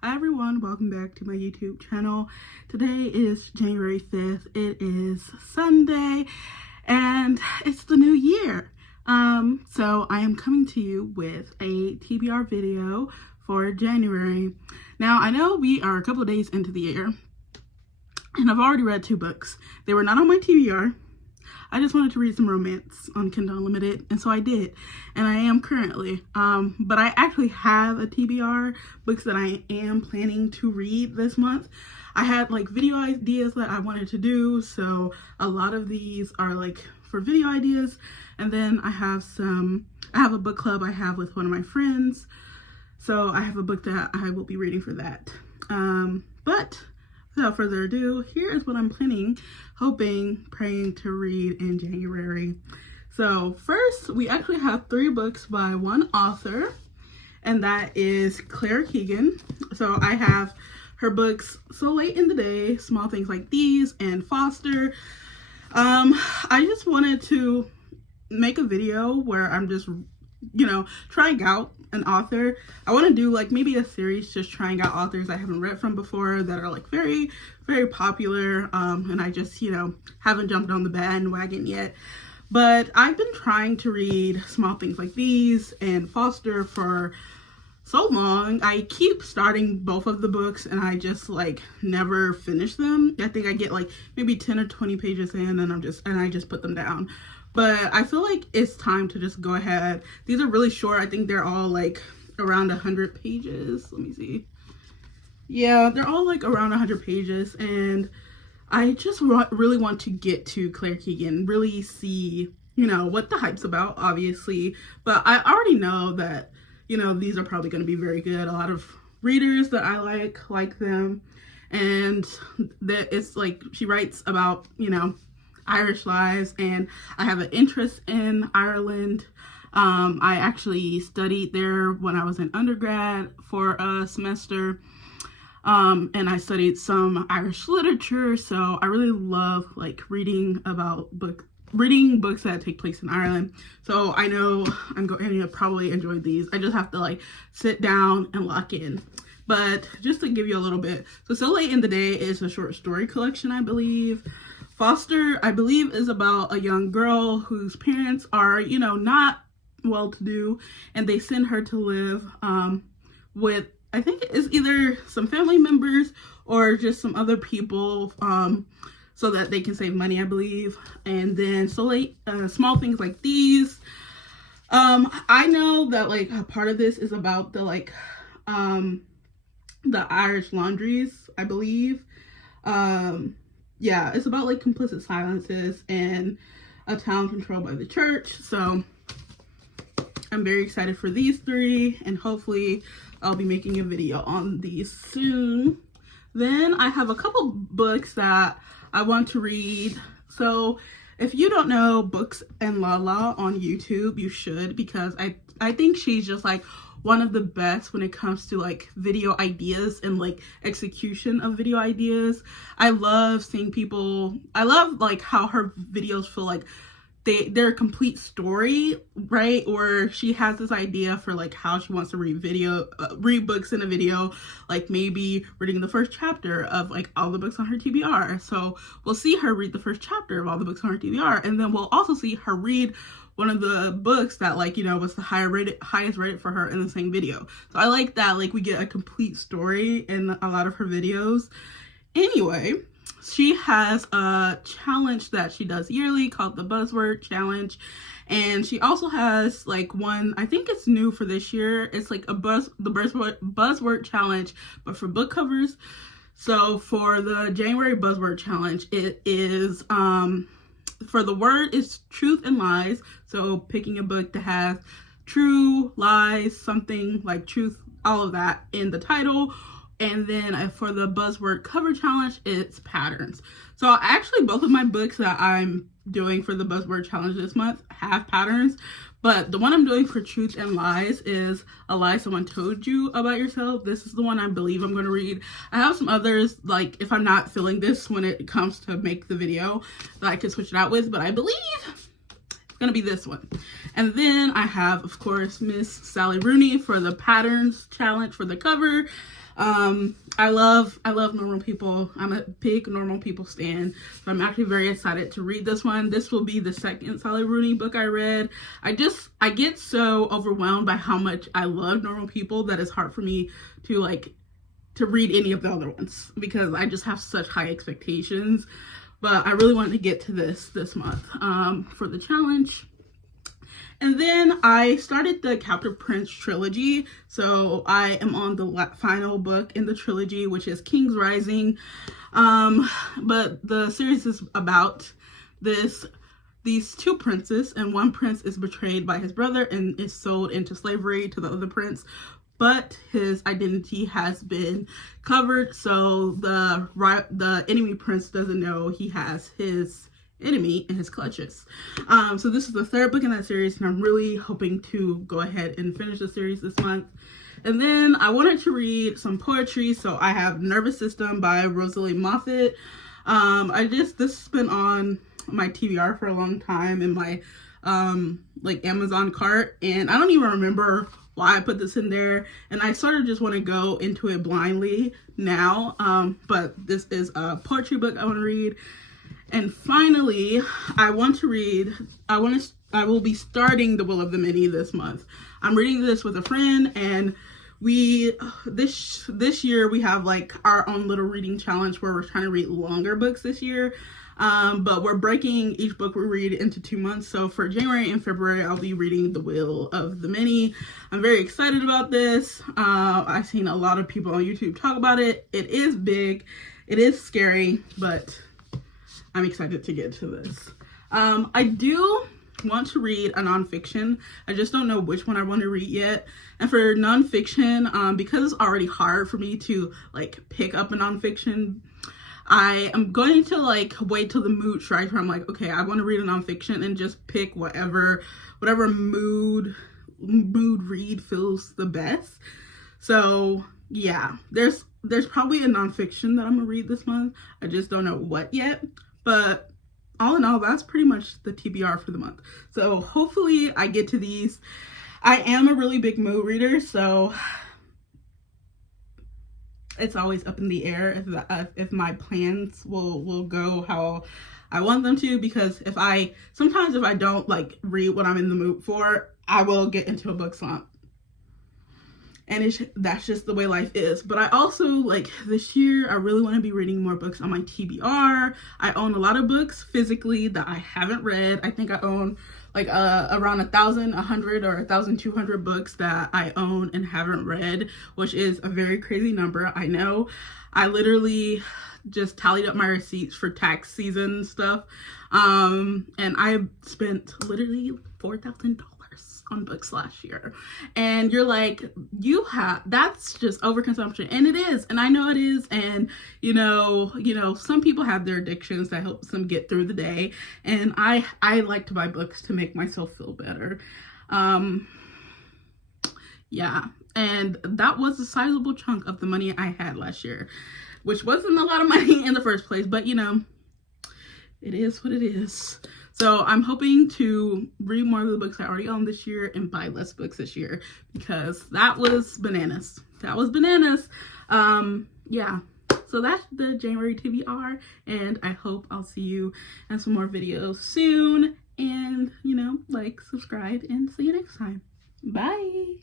Hi everyone, welcome back to my YouTube channel. Today is January 5th. It is Sunday and it's the new year. So I am coming to you with a TBR video for January. Now I know we are a couple of days into the year and I've already read 2 books. They were not on my TBR. I just wanted to read some romance on Kindle Unlimited, and so I did, and I am currently. But I actually have a TBR, books that I am planning to read this month. I had like video ideas that I wanted to do, so a lot of these are like for video ideas, and then I have a book club I have with one of my friends, so I have a book that I will be reading for that. But without further ado, here is what I'm planning, hoping, praying to read in January. So first, we actually have 3 books by one author, and that is Claire Keegan. So I have her books So Late in the Day, Small Things Like These, and Foster. I just wanted to make a video where I'm just, trying out an author. I want to do like maybe a series just trying out authors I haven't read from before that are like very, very popular, and I just, haven't jumped on the bandwagon yet. But I've been trying to read Small Things Like These and Foster for so long. I keep starting both of the books and I just like never finish them. I think I get like maybe 10 or 20 pages in and I just put them down. But I feel like it's time to just go ahead. These are really short. I think they're all like around 100 pages. Let me see. Yeah, they're all like around 100 pages. And I just really want to get to Claire Keegan, really see, what the hype's about, obviously. But I already know that, these are probably going to be very good. A lot of readers that I like them. And that it's like she writes about, Irish lives, and I have an interest in Ireland. I actually studied there when I was in undergrad for a semester, and I studied some Irish literature, so I really love like reading books that take place in Ireland. So I know I'm going to probably enjoy these. I just have to like sit down and lock in. But just to give you a little bit, So Late in the Day is a short story collection, I believe. Foster, I believe, is about a young girl whose parents are, not well-to-do, and they send her to live with, I think it's either some family members or just some other people, so that they can save money, I believe. And then Small Things Like These. I know that like a part of this is about the Irish laundries, I believe. Yeah, it's about like complicit silences and a town controlled by the church. So I'm very excited for these 3, and hopefully I'll be making a video on these soon. Then I have a couple books that I want to read. So if you don't know Books and Lala on YouTube, you should, because I think she's just like one of the best when it comes to like video ideas and like execution of video ideas. I love seeing I love like how her videos feel like they're a complete story, right? Or she has this idea for like how she wants to read books in a video, like maybe reading the first chapter of like all the books on her TBR. So we'll see her read the first chapter of all the books on her TBR, and then we'll also see her read one of the books that was the highest rated for her in the same video. So I like that, like we get a complete story in a lot of her videos. Anyway, she has a challenge that she does yearly called the Buzzword Challenge. And she also has like one, I think it's new for this year. It's like the Buzzword Challenge, but for book covers. So for the January Buzzword Challenge, it is, for the word is truth and lies. So picking a book that has true, lies, something like truth, all of that in the title. And then for the Buzzword Cover Challenge, it's patterns. So actually both of my books that I'm doing for the Buzzword Challenge this month have patterns. But the one I'm doing for Truth and Lies is A Lie Someone Told You About Yourself. This is the one I believe I'm going to read. I have some others, like if I'm not feeling this when it comes to make the video, that I could switch it out with. But I believe it's going to be this one. And then I have, of course, Miss Sally Rooney for the Patterns Challenge for the cover. I love Normal People. I'm a big Normal People stan, so I'm actually very excited to read this one. This will be the second Sally Rooney book I read. I get so overwhelmed by how much I love Normal People that it's hard for me to read any of the other ones because I just have such high expectations. But I really wanted to get to this month for the challenge. And then I started the Captive Prince trilogy. So I am on the final book in the trilogy, which is King's Rising. But the series is about these two princes, and one prince is betrayed by his brother and is sold into slavery to the other prince. But his identity has been covered, so the enemy prince doesn't know he has his enemy in his clutches. So this is the third book in that series, and I'm really hoping to go ahead and finish the series this month. And then I wanted to read some poetry, so I have Nervous System by Rosalie Moffat. This has been on my TBR for a long time in my Amazon cart, and I don't even remember why I put this in there, and I sort of just want to go into it blindly now. But this is a poetry book I want to read. And finally, I will be starting The Will of the Many this month. I'm reading this with a friend, and this year we have our own little reading challenge where we're trying to read longer books this year. But we're breaking each book we read into 2 months. So for January and February, I'll be reading The Will of the Many. I'm very excited about this. I've seen a lot of people on YouTube talk about it. It is big. It is scary, but I'm excited to get to this. I do want to read a nonfiction. I just don't know which one I want to read yet. And for nonfiction, because it's already hard for me to pick up a nonfiction, I am going to wait till the mood strikes where I'm okay, I want to read a nonfiction and just pick whatever mood read feels the best. So yeah, there's probably a nonfiction that I'm gonna read this month. I just don't know what yet. But all in all, that's pretty much the TBR for the month. So hopefully I get to these. I am a really big mood reader, so it's always up in the air if my plans will go how I want them to, because sometimes if I don't read what I'm in the mood for, I will get into a book slump. And that's just the way life is. But I also, this year, I really want to be reading more books on my TBR. I own a lot of books physically that I haven't read. I think I own around 1,100 or 1,200 books that I own and haven't read, which is a very crazy number. I know. I literally just tallied up my receipts for tax season stuff. And I spent literally $4,000 on books last year. And you're that's just overconsumption. And it is. And I know it is. And some people have their addictions that helps them get through the day. And I like to buy books to make myself feel better. Yeah. And that was a sizable chunk of the money I had last year, which wasn't a lot of money in the first place, but it is what it is. So I'm hoping to read more of the books I already own this year and buy less books this year, because that was bananas. Yeah. So that's the January TBR, and I hope I'll see you in some more videos soon. And, subscribe, and see you next time. Bye.